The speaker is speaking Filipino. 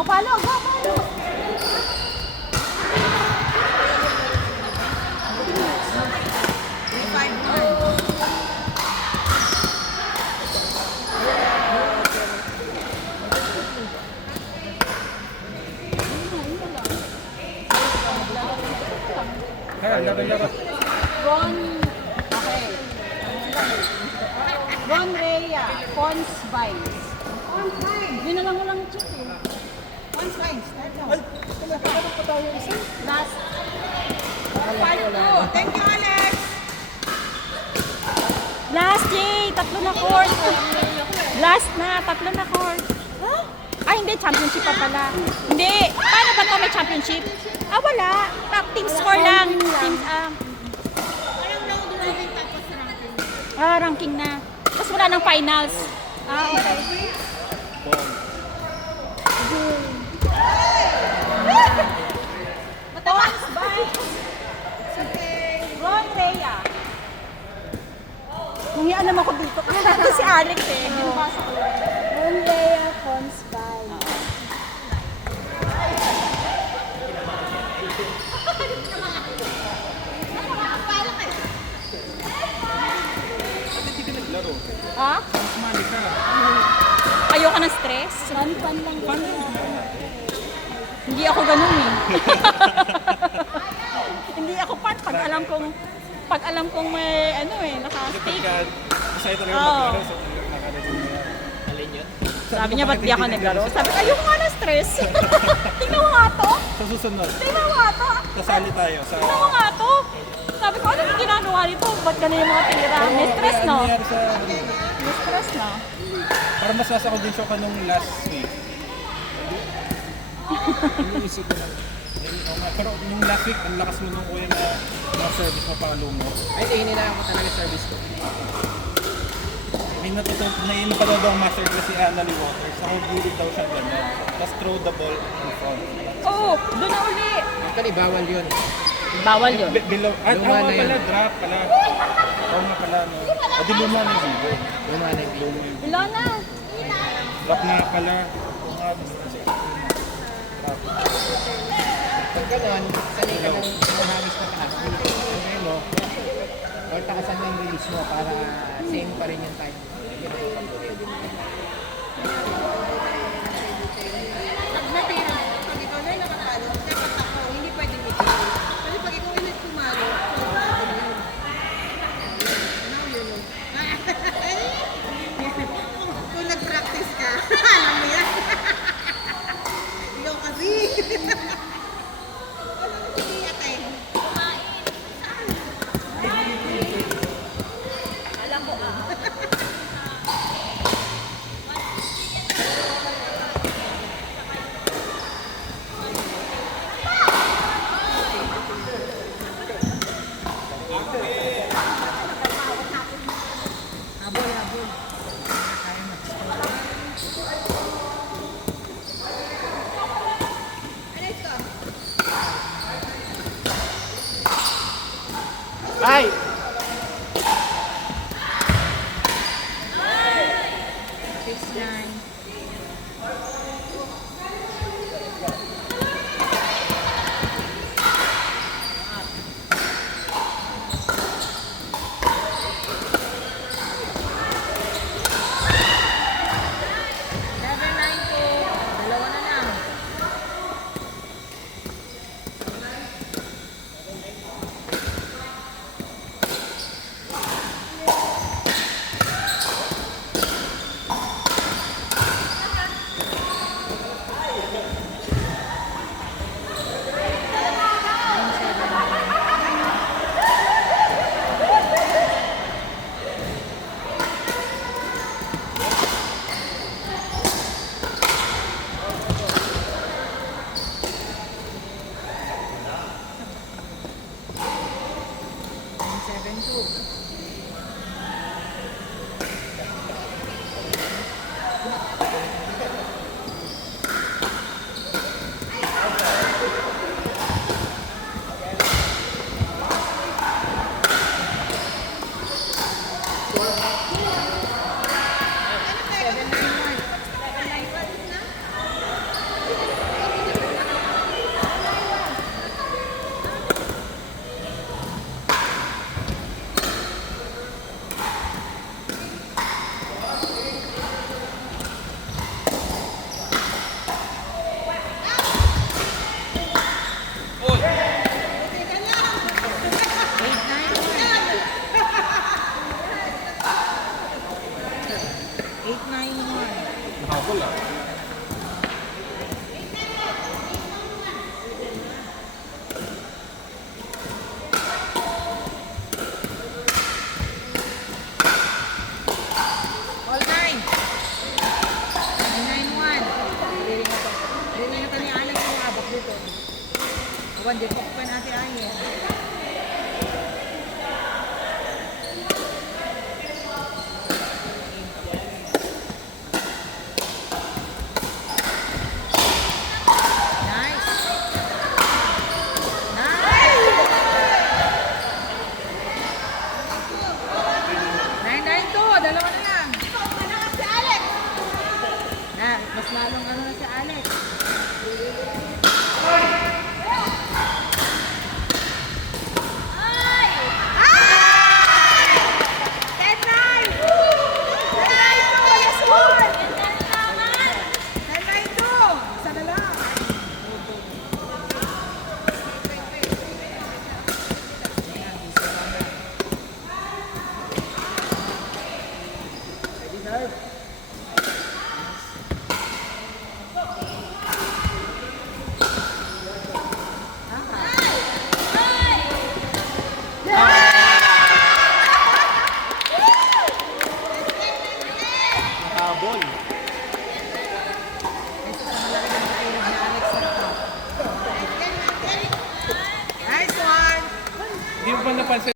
Oh, palo, go, palo. Ron, okay. Ron Rhea, Pons Vines. Pons Vines. Yun na lang walang chip eh. Pons Vines, start now. Last. Thank you, Alex. Last, Jay. Tatlo na court. Last na, tatlo na court. Huh? Ay, hindi. Championship pa pala. Hindi. Paano ba ito may championship? Ah, wala. Team score lang. Team, ranking na. Tapos wala ng finals. Ah, okay. Pons Vines. Ron Rhea. Nangyaan naman ako dito. Kasi dito si Alex eh. Binabasa ko. Ron Rhea, Pons Vines. Ha? Ayoko ng stress. Fun lang. Hindi ako ganun eh. Hindi ako part pag alam kong may ano eh, naka-stake. Masaya talaga Oo. maglaro. So, nakalagay mo yan. Alin yun? Sabi niya, ba't di ako naglaro? Sabi ko, ayoko nga ng stress. Tingnan mo nga to. Sa susunod, Tingnan mo nga to. kasali tayo sa... Tingnan mo nga to. Sabi ko, ano yung ginagawa nito? Ba't ganun yung mga tira? May stress, no? Ano nangyari sa... May stress, no? Parang mas nasa condition ka nung last week. Iniisip ko lang. Oo nga, pero yung last week, ang lakas mo nung kuya na mga service mo pang mo. Ay, hinihinaan ko talaga service ko. May natutunan, naiinom pa daw ang master class si Annalie Waters. Ako gilid daw siya gano'n. Tapos throw the ball in front. Oo, doon na uli. Actually, bawal yun. Bawal yun. Below, Luma na pala, yun. drop pala. Oo nga pala, no. O di luma na yung video. Luma na yung blue. Wala na. Drop na pala. Oo nga, drop. Pag gano'n, sanay ka ng humahangis na taas. Ano mo? Or takasan mo yung release mo para same pa rin yung time. Pag natira, pag ikaw na yung nakatalo, dapat ako, hindi pwedeng ito. Kasi pag ikaw ulit tumalo, pwede yun. Now you know. Kung nag-practice ka, alam mo yan. Ikaw kasi. Hindi ate. Ay! Nakabol ah. All nine. 9-9-1. Riringatan ni Alex yung abak dito. Huwag dito pa natin ayin. Nice. Nice. 9-9-2. Dalawa na lang. Na, mas lalong ano na si Alex. Isa na lang. Nakabol. Nice one. Hindi mo ba napansin